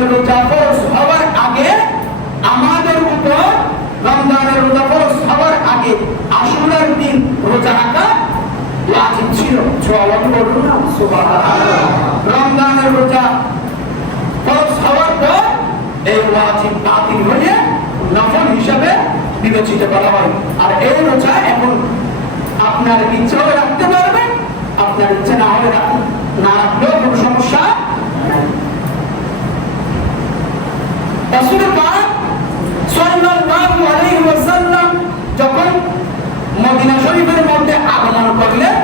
রমজানের রোজা ফরজ হওয়ার আগে আমাদের উপর রমজানের রোজা ফরজ হওয়ার আগে আশুরার দিন রোজা রাখা ওয়াজিব ছিল। জওয়ান বলুন না সুবহানাল্লাহ। রমজানের রোজা ফরজ হওয়ার পর এই ওয়াজিব বাতিল হয়ে নফল হিসাবে বিবেচিত করা হয়। আর এই রোজা এখন আপনার ইচ্ছা হলে রাখতে পারবেন, আপনার ইচ্ছা না হলে না রাখলেও কোনো সমস্যা নাই। রাসূল পাক সাল্লাল্লাহু আলাইহি ওয়াসাল্লাম যখন মদিনা শরীফের মধ্যে আগমন করলেন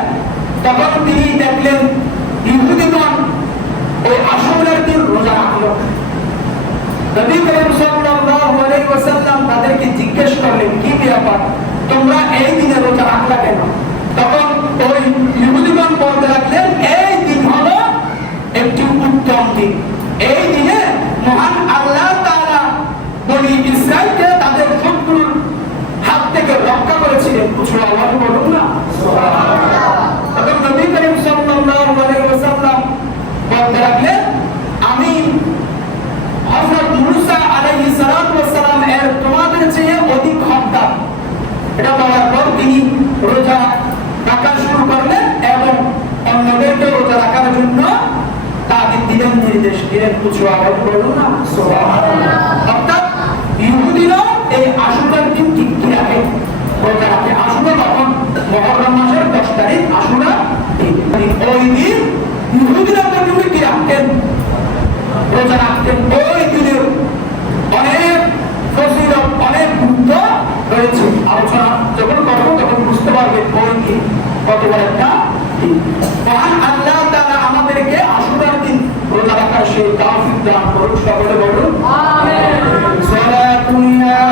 তখন তিনি দেখলেন ইহুদিগণ ওই আশুরার দিন রোজা রাখলো। নবী করিম সাল্লাল্লাহু আলাইহি ওয়াসাল্লাম তাদেরকে জিজ্ঞেস করলেন, কি ব্যাপার, তোমরা এই দিনে রোজা রাখলা কেন? তখন ওই ইহুদিগণ বলতে লাগলেন, এই দিন হলো একটি উত্তম দিন। এই দিনে মহান আল্লাহ তাআলা বনি ইসরাঈলকে তাদের শত্রুর হাত থেকে রক্ষা করেছিলেন। আল্লাহু বলুন না সুবহানাল্লাহ। তখন নবী করিম সাল্লাল্লাহু আলাইহি ওয়াসাল্লাম বলতে লাগলেন, আমি হযরত মুসা আলাইহিস সালাতু ওয়াস সালাম এর তোমাদের চেয়ে অধিক হকদার। এটা বলার পর তিনি রোজা রাখা শুরু করলেন এবং অন্যদেরকে রোজা রাখার জন্য তাদের দিলেন, নির্দেশ দিলেন। আল্লাহু বলুন না সুবহানাল্লাহ। অর্থাৎ ইহুদিরা এই আশুরার দিন ঠিক রাখে, রোজা রাখে। আশুরা তখন মুহররম মাসের 10 তারিখ আশুরা দিন। ওই দিন ইহুদিরা প্রথমে কি রাখতেন? রোজা রাখতেন। ওই দিনের অনেক ফজিলত, অনেক গুরুত্ব রয়েছে। আলোচনা যখন করবো তখন বুঝতে পারবেন ওই দিন কত বড় একটা দিন। মহান আল্লাহ তাআলা আমাদেরকে আশুরার দিন রোজা রাখার সেই তৌফিক দান করুন। সকলে বলুন আমিন। সালাতুন ইয়া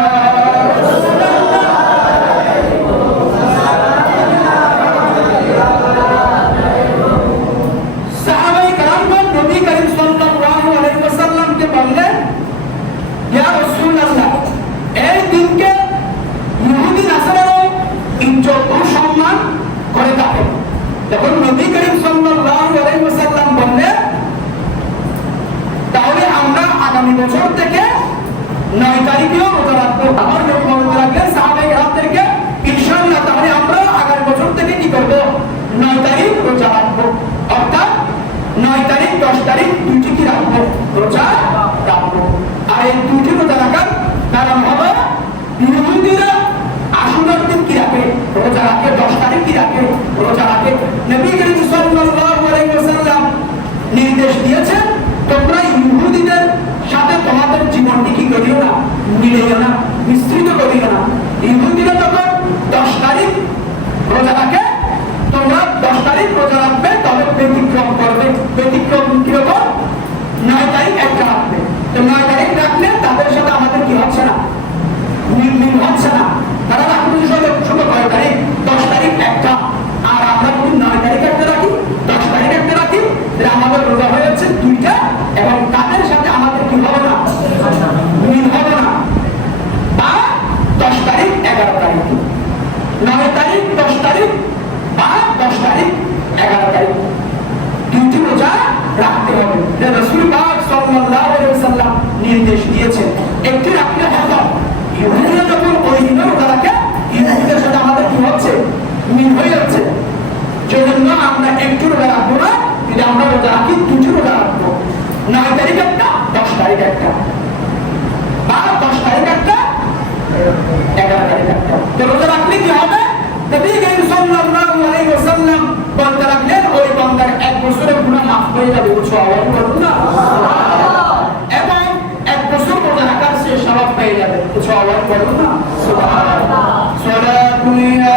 বছর থেকে 9 তারিখেও রোজা রাখবো। আমার নবী বলতে লাগলেন সাহাবায়ে কেরামদেরকে, ইনশাআল্লাহ তাহলে আমরা আগামী বছর থেকে কি করব? 9 তারিখ রোজা রাখবো। অর্থাৎ 9 তারিখ 10 তারিখ দুইটি কি রাখবো? রোজা রাখবো। আর এই দুইটি রোজা রাখার কারণ হলো ইহুদিরা আশুরার দিন কি রাখে? রোজা রাখে। 10 তারিখ কি রাখে? রোজা রাখে। নবী করিম সাল্লাল্লাহু আলাইহি ওয়াসাল্লাম নির্দেশ দিয়েছেন, তোমরা ইহুদিদের সাথে তোমাদের জীবনটি কি করিও না, মিলিও না, মিশ্রিত করিও না। ইহুদিরা তখন 10 তারিখ রোজা রাখে, তোমরা 10 তারিখ রোজা রাখবে, তবে ব্যতিক্রম করবে। ব্যতিক্রম কিরকম? 9 তারিখ একটা রাখবে। তো 9 তারিখ রাখলে তাদের সাথে আমাদের কি হচ্ছে না, মিল হচ্ছে না। তারা রাখবে শুধু 9 তারিখ, 10 তারিখ একটা। আর আমরা যদি 9 তারিখ একটা রাখি, 10 তারিখ একটা রাখি, তাহলে আমাদের রোজা হয়ে যাচ্ছে দুইটা এবং তাদের সাথে আমাদের কি হবে না, মিল হবে না। বা 10 তারিখ 11 তারিখ, 9 তারিখ 10 তারিখ বা 10 তারিখ 11 তারিখ দুইটি রোজা রাখতে হবে। রাসূল পাক সাল্লাল্লাহু আলাইহি ওয়াসাল্লাম নির্দেশ দিয়েছেন। একটি রাখলে হতো। ইহুদিরা যখন ওই দিনে রোজা রাখে, ইহুদিদের সাথে আমাদের কি হচ্ছে, মিল হয়ে যাচ্ছে। সেজন্য আমরা একটু রোজা রাখবো না, যদি আমরা রোজা রাখি দুটি রোজা রাখবো। 9 তারিখ একটা, 10 তারিখ একটা, বা 10 তারিখ একটা, 11 তারিখ একটা। তো রোজা রাখলে কি হবে? নবী করিম সাল্লাল্লাহু আলাইহি ওয়াসাল্লাম বলতে লাগলেন, ওই বান্দার 1 বছরের গুনাহ মাফ হয়ে যাবে। আল্লাহু বলুন না সুবহানাল্লাহ। এবং 1 বছর রোজা রাখার সে সওয়াব পেয়ে যাবে। আল্লাহু বলুন না সুবহানাল্লাহ। সালাতুন ইয়া